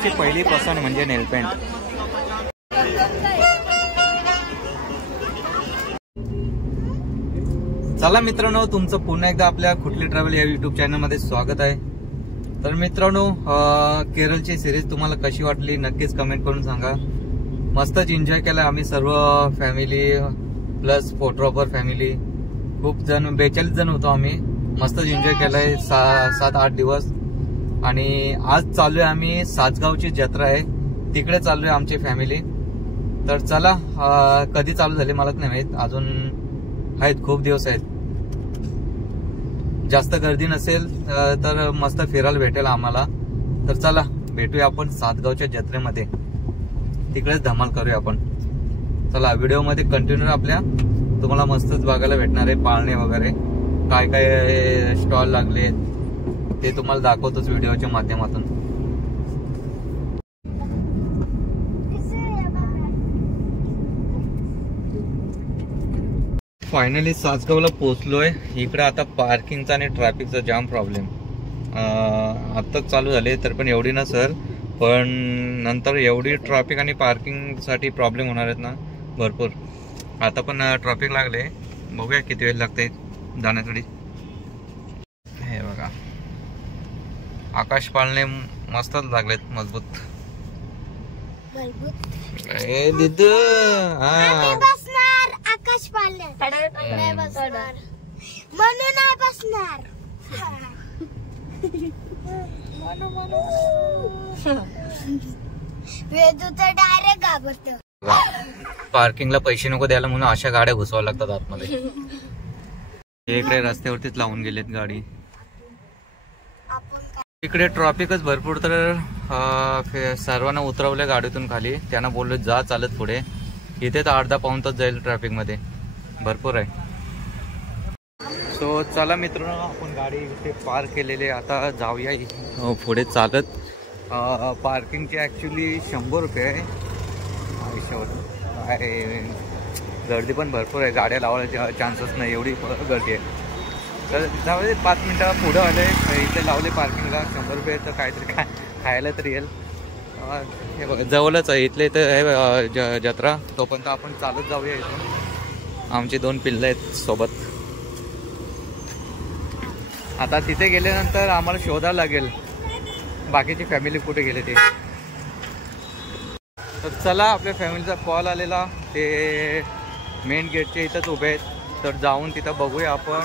मुलांची पहिली पसंत म्हणजे नेलपेंट. चला मित्रांनो, तुमचं पुन्हा एकदा आपल्या खुटली ट्रॅव्हल या युट्यूब चॅनलमध्ये स्वागत आहे. तर मित्रांनो, केरळची सिरीज तुम्हाला कशी वाटली नक्कीच कमेंट करून सांगा. मस्तच एन्जॉय केला आम्ही सर्व फॅमिली प्लस फोटोग्राफर फॅमिली. खूप जण 42 जण होतो आम्ही. मस्तच एन्जॉय केलाय 7-8 दिवस. आणि आज चालू आहे आम्ही सासगावची जत्रा आहे तिकडे चालू आहे आमची फॅमिली. तर चला, कधी चालू झाली मला नाही माहित, अजून आहेत खूप दिवस आहेत. जास्त गर्दी नसेल तर मस्त फिरायला भेटेल आम्हाला. तर चला भेटूया आपण सासगावच्या जत्रेमध्ये, तिकडेच धमाल करूया आपण. चला व्हिडिओ मध्ये कंटिन्यू आपल्या तुम्हाला मस्तच बघायला भेटणार आहे. पाळणे वगैरे काय काय स्टॉल लागले ते तुम्हाला दाखवतोच व्हिडिओच्या माध्यमातून. फायनली सासगावला पोहोचलोय. इकडे आता पार्किंगचा आणि ट्रॅफिकचा जाम प्रॉब्लेम आत्ताच चालू झाले, तर पण एवढी ना सर, पण नंतर एवढी ट्रॅफिक आणि पार्किंग साठी प्रॉब्लेम होणार आहेत ना भरपूर. आता पण ट्रॅफिक लागले, बघूया किती वेळ लागते जाण्यासाठी. हे बघा आकाश पाळणे मस्तच लागलेत मजबूत. ए दिदू आकाश पाळणे म्हणून नाही बसणार. वेदू तर डायरेक्ट घाबरतो. पार्किंगला पैसे नको द्यायला म्हणून अशा गाड्या घुसवाव्या लागतात आतमध्ये. इकडे रस्त्यावरतीच लावून गेलेत गाडी. इकडे ट्रॅफिकच भरपूर, तर सर्वांना उतरवलं गाडीतून खाली. त्यांना बोललो जा चालत पुढे. इथे तर अर्धा पाऊण तास जाईल ट्रॅफिक मध्ये, भरपूर आहे. सो चला मित्रांनो, आपण गाडी इथे पार्क केलेली आहे. आता जाऊया पुढे चालत. पार्किंगची ऍक्च्युली 100 रुपये आहे. काय गर्दी पण भरपूर आहे, गाड्या लावायचे चान्सेस नाही, एवढी गर्दी आहे. तर जाऊ 5 मिनिटं पुढं आले, इथे लावले पार्किंगला 100 रुपये. तर काहीतरी खायला तरी येईल. हे बघा जवळच आहे, इथले इथं जत्रा. तोपर्यंत आपण चालत जाऊया इथून. आमची 2 पिल्लं आहेत सोबत. आता तिथे गेल्यानंतर आम्हाला शोधायला लागेल बाकीची फॅमिली कुठे गेले ते. तर चला, आपल्या फॅमिलीचा कॉल आलेला, ते मेन गेटच्या इथंच उभे आहेत. तर जाऊन तिथं बघूया आपण.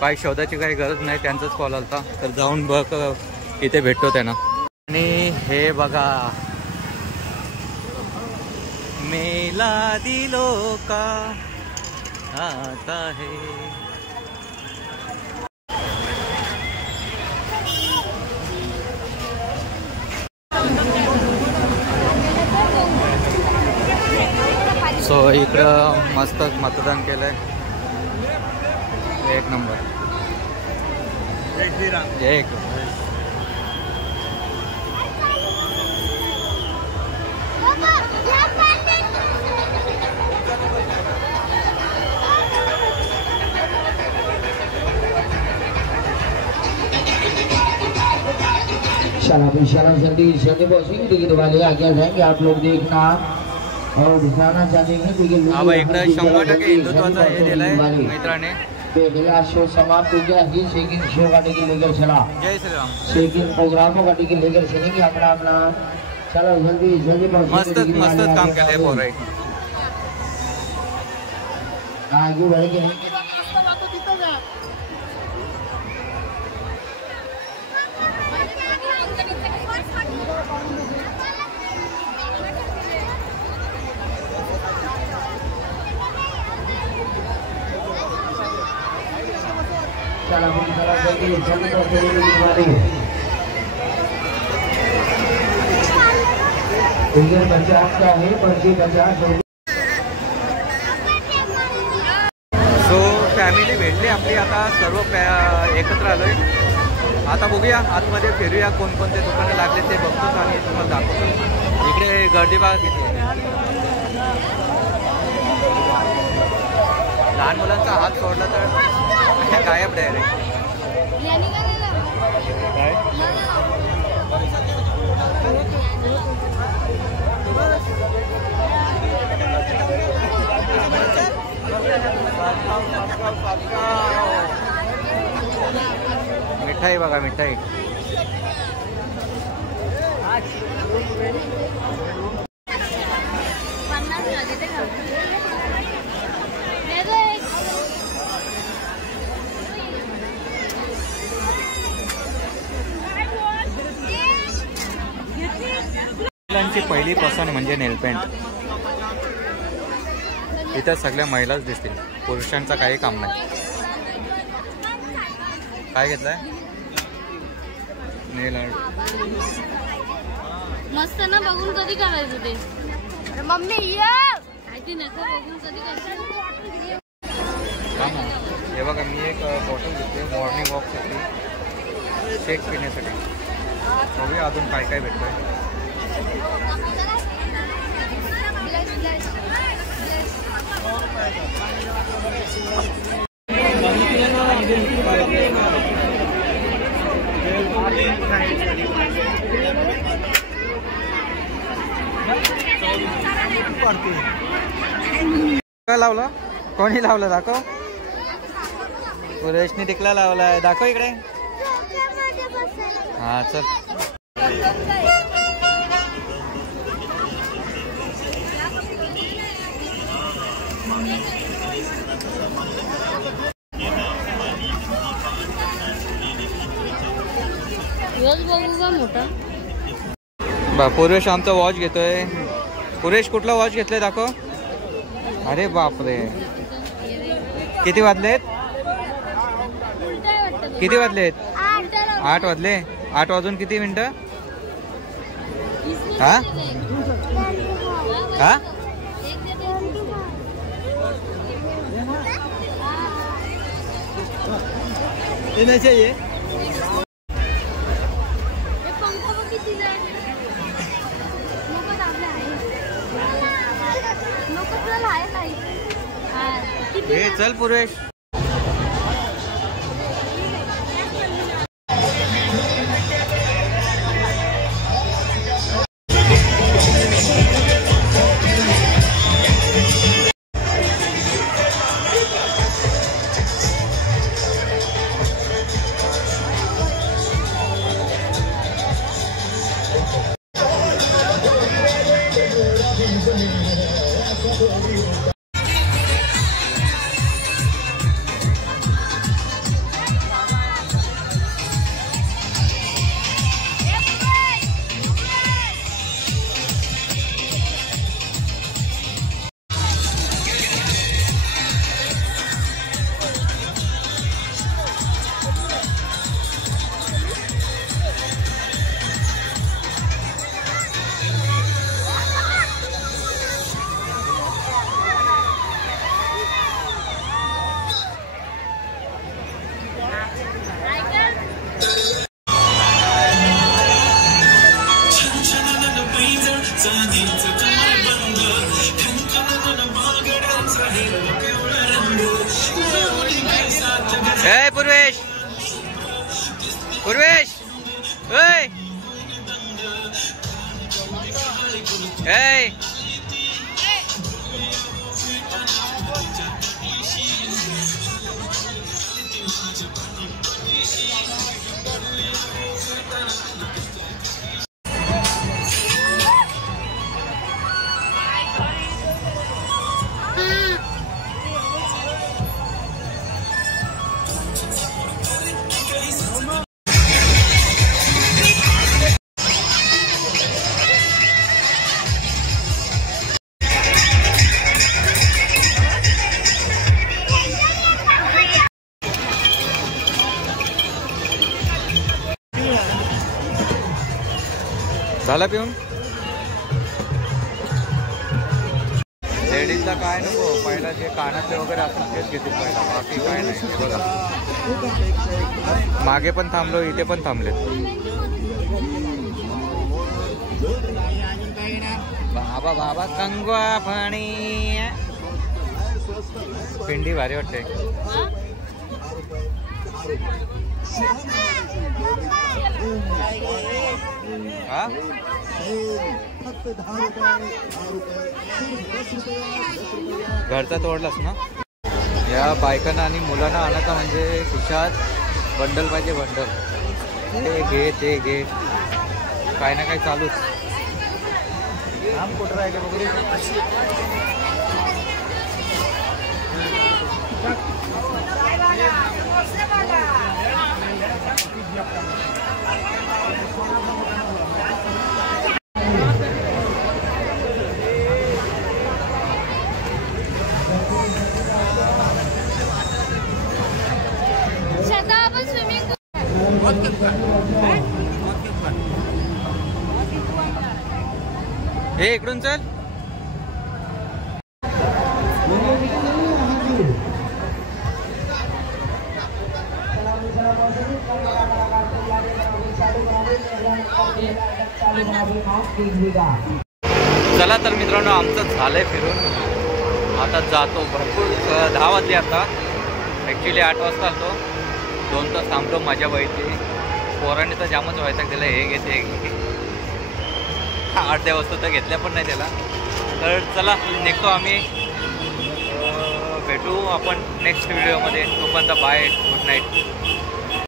काही शोधाची काही गरज नाही, त्यांचाच कॉल आलता. तर जाऊन बघ इथे भेटतो त्यांना. आणि हे बघा मेला दिलो का आता है. सो इकडं मस्त मतदान केलंय, एक नंबर. एक जल्दी पहुंचेंगे टिकट वाले आगे जाएंगे. आप लोग देखना और दिखाना चाहेंगे. इकडे 100% हिंदुत्वाचा हे दिलाय मित्राने. पहला शो समाप्त हो गया. ही सेकंड शो का टिकट लेकर चला. जय श्री राम. सेकंड प्रोग्रामों का टिकट लेकर चलेंगे अपना अपना. चलो जल्दी मस्त काम केलंय पोराई. आगे बढ़ेंगे नहीं. सो फॅमिली भेटली आपली. आता सर्व एकत्र आलोय. आता बघूया आतमध्ये फिरूया, कोणकोणते दुकाने लागले ते बघतोच आणि तुम्हाला दाखवतो. इकडे गर्दी बघा किती. लहान मुलांचा हात सोडला तर गायब डायरेक्ट. काय मिठाई बघा मिठाई. महिलांची पहिली पसंत म्हणजे नेलपेंट. इथं सगळ्या महिलाच दिसतील, पुरुषांचं काही काम नाही. काय घेतलंय? नेल आर्ट मस्त ना, बघून कधी करायचं ते. मम्मी माहिती नको बघून कधी करायचं. हे बघा, मी एक बॉटल घेतली मॉर्निंग वॉकसाठी, शेक पिण्यासाठी. बघूया अजून काय काय भेटतंय. काय लावलं? कोणी लावलं? दाखव. सुरेशने टिकला लावलाय. दाखव इकडे. हा चल. बघू का मोठा. पुरेश आमचा वॉच घेतोय. पुरेश कुठला वॉच घेतलाय दाखव. अरे बापरे, किती वाजलेत? किती वाजलेत? 8 वाजले. 8 वाजून किती मिनिटं? हा हा नाही चाहिए. हे चल पुरेश. Hey Purvesh, Purvesh, hey, hey. झाला पिऊन. लेडीजला काय नको, पहिला जे कानातले वगैरे असेल तेच घेतील पहिला, बाकी काय नाही. बघा मागे पण थांबलो, इथे पण थांबले. बाबा बाबा कंगवा पाणी. पिंडी भारी वाटते. हा घरचा तोडलास ना. या बायकांना आणि मुलांना आणायचा म्हणजे खिशात बंडल पाहिजे, बंडल. ते घे ते घे, काय ना काय चालूच. कुठं राहिले बघू. स्वतः आपण स्विमिंग हे इकडून चल. चला तर मित्रांनो, आमचं झालंय फिरून. आता जातो. भरपूर 10 वाजले आता. ॲक्च्युली 8 वाजता आलतो. 2 तास थांबलो. मजा बघितली. पोरांनी तर जामच व्हायचा त्याला, हे घेते हे घे. 8-10 वस्तू तर घेतल्या पण नाही त्याला. तर चला निघतो आम्ही. भेटू आपण नेक्स्ट व्हिडिओमध्ये. तोपर्यंत बाय, गुड नाईट.